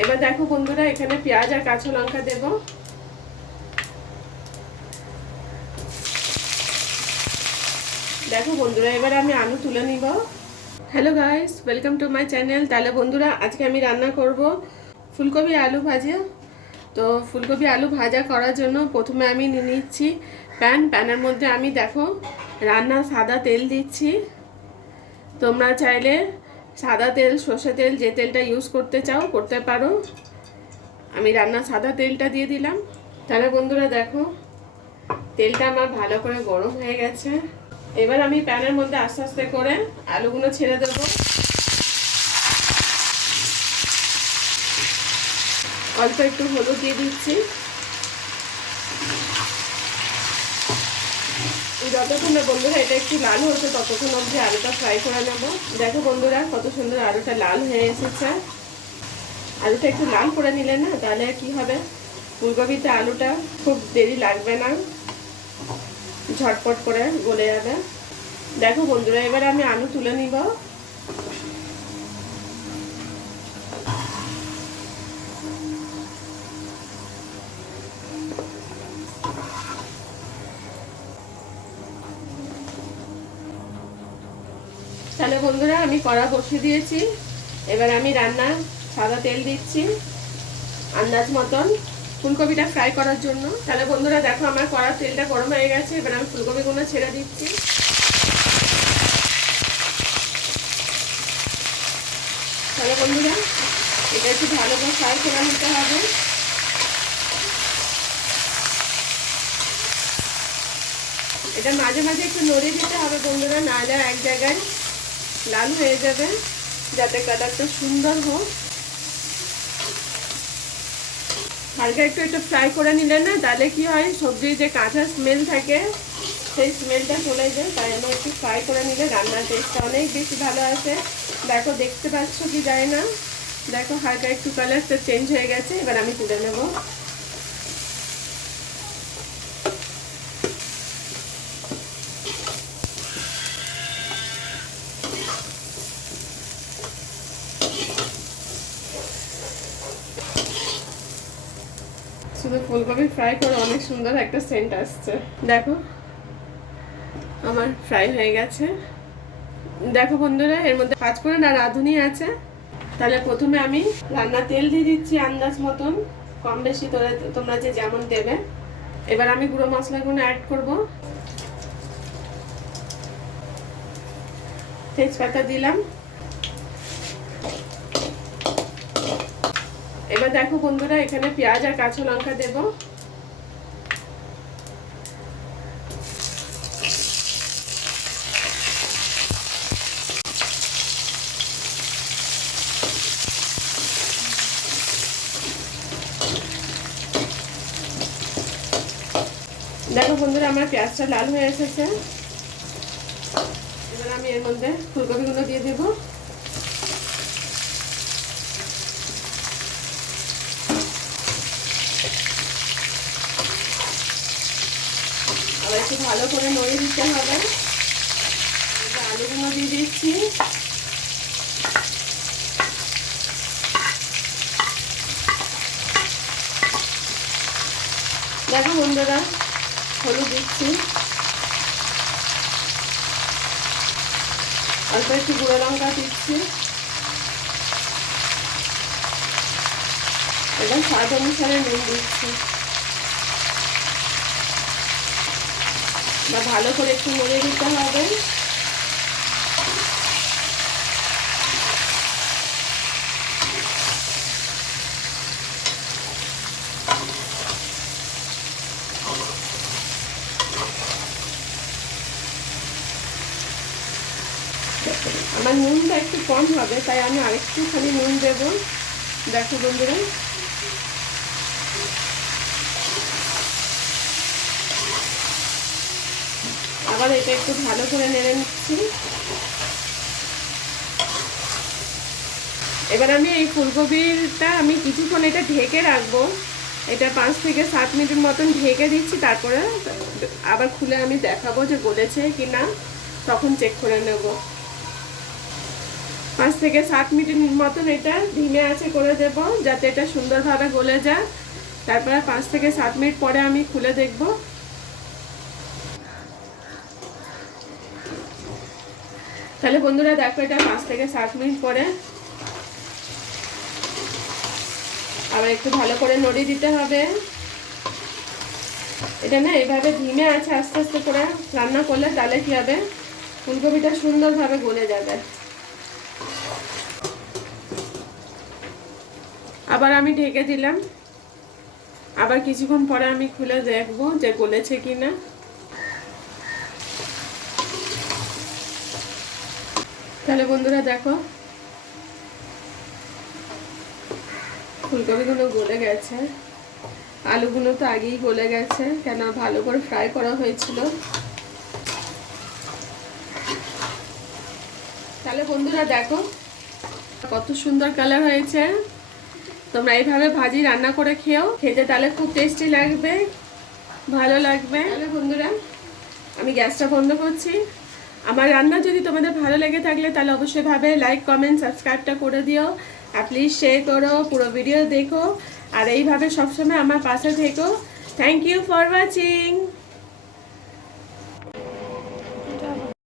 এবার দেখো বন্ধুরা, এখানে পেঁয়াজ আর কাঁচা লঙ্কা দেব। দেখো বন্ধুরা, এবার আমি আলু তুলে নিব। Hello guys, welcome to my channel. তাহলে বন্ধুরা, আজকে আমি রান্না করব ফুলকপি আলু ভাজা। তো ফুলকপি আলু ভাজা করার জন্য প্রথমে আমি নিয়ে নিচ্ছি প্যানের মধ্যে আমি দেখো রান্নার সাদা তেল দিচ্ছি। তোমরা চাইলে সাদা তেল, সর্ষে তেল, যে তেলটা ইউজ করতে চাও করতে পারো। আমি রান্নার সাদা তেলটা দিয়ে দিলাম। তাহলে বন্ধুরা দেখো, তেলটা আমার ভালো করে গরম হয়ে গেছে। এবার আমি প্যানের মধ্যে আস্তে আস্তে করে আলুগুলো ছেড়ে দেব। অল্প একটু হলুদ দিয়ে দিচ্ছি। যতক্ষণ না বন্ধুরা এটা একটু লাল হচ্ছে ততক্ষণ অবধি আলুটা ফ্রাই করে নেব। দেখো বন্ধুরা, কত সুন্দর আলুটা লাল হয়ে এসেছে। আলুটা একটু লাল করে নিলে না, তাহলে কি হবে, ফুলকপিতে আলুটা খুব দেরি লাগবে না, ঝটপট করে গলে যাবে। দেখো বন্ধুরা, এবার আমি আলু তুলে নিব। তাহলে বন্ধুরা, আমি কড়া বসিয়ে দিয়েছি। এবার আমি রান্না সাদা তেল দিচ্ছি আন্দাজ মতন ফুলকপিটা ফ্রাই করার জন্য। তাহলে বন্ধুরা দেখো, আমার কড়ার তেলটা গরম হয়ে গেছে। এবার আমি ফুলকপিগুলো ছেড়ে দিচ্ছি। তাহলে বন্ধুরা, এটা একটু ভালো করে ফ্রাই করে নিতে হবে। এটা মাঝে মাঝে একটু নড়ে দিতে হবে বন্ধুরা, নাহলে এক জায়গায় লাল হয়ে যাবে, যাতে কালারটা সুন্দর হোক। হালকা একটু একটু ফ্রাই করে নিলে না, তাহলে কি হয়, সবজির যে কাঁচা স্মেল থাকে সেই স্মেলটা চলে যায়। তাই আমি একটু ফ্রাই করে নিলে রান্নার টেস্টটা অনেক বেশি ভালো আসে। দেখো, দেখতে পাচ্ছ কি যায় না, দেখো হালকা একটু কালারটা চেঞ্জ হয়ে গেছে। এবার আমি তুলে নেব। শুধু ফুলকপি ফ্রাই করে অনেক সুন্দর একটা সেন্ট আসছে। দেখো আমার ফ্রাই হয়ে গেছে। দেখো বন্ধুরা, এর মধ্যে পাঁচফোড়ন আর রাঁধুনি আছে। তাহলে প্রথমে আমি রান্নার তেল দিয়ে দিচ্ছি আন্দাজ মতন, কম বেশি তোমরা যে যেমন দেবে। এবার আমি গুঁড়ো মশলাগুলো অ্যাড করব। তেজপাতা দিলাম। এবার দেখো বন্ধুরা, এখানে পেঁয়াজ আর কাঁচা লঙ্কা দেব। দেখো বন্ধুরা, আমার পেঁয়াজটা লাল হয়ে এসেছে। এবার আমি এর মধ্যে ফুলকপিগুলো দিয়ে দেব। আবার একটু ভালো করে নড়িয়ে দিতে হবে। আলুগুলো দিয়ে দিচ্ছি। দেখো বন্ধুরা, হলুদ দিচ্ছি, অল্প একটু গুঁড়ো লঙ্কা দিচ্ছি। এবার স্বাদ অনুসারে নুন দিচ্ছি। ভালো করে একটু নড়িয়ে দিতে হবে। আমার নুনটা একটু কম হবে, তাই আমি আরেকটুখানি নুন দেব। দেখো বন্ধুরা, আবার এটা একটু ভালো করে নেড়ে নিচ্ছি। এবার আমি এই ফুলকপিটা আমি কিছুক্ষণ এটা ঢেকে রাখবো। এটা 5 থেকে 7 মিনিট মতন ঢেকে দিচ্ছি। তারপরে আবার খুলে আমি দেখাবো যে গলেছে কিনা, তখন চেক করে নেব। 5 থেকে 7 মিনিট মতন এটা ধিমে আঁচে করে দেব, যাতে এটা সুন্দরভাবে গলে যায়। তারপরে 5 থেকে 7 মিনিট পরে আমি খুলে দেখব। তাহলে বন্ধুরা দেখো, এটা 5 থেকে 7 মিনিট পরে আবার একটু ভালো করে নড়িয়ে দিতে হবে। এটা না এইভাবে ধিমে আছে আস্তে আস্তে করে রান্না করলে তাহলে কি হবে, ফুলকপিটা সুন্দরভাবে গলে যাবে। আবার আমি ঢেকে দিলাম, আবার কিছুক্ষণ পরে আমি খুলে দেখব যে গলেছে কিনা। তাহলে বন্ধুরা দেখো, ফুলকপিগুলো গলে গেছে, আলুগুলো তো আগেই গলে গেছে, কেন ভালো করে ফ্রাই করা হয়েছিল। তাহলে বন্ধুরা দেখো কত সুন্দর কালার হয়েছে। তোমরা এইভাবে ভাজি রান্না করে খেও, খেতে তাহলে খুব টেস্টি লাগবে, ভালো লাগবে। তাহলে বন্ধুরা আমি গ্যাসটা বন্ধ করছি। আমার রান্না যদি তোমাদের ভালো লেগে থাকলে তাহলে অবশ্যই ভাবে লাইক কমেন্ট সাবস্ক্রাইবটা করে দিও, আর প্লিজ শেয়ার করো, পুরো ভিডিও দেখো, আর এইভাবে সবসময় আমার পাশে থেকো। Thank you for watching.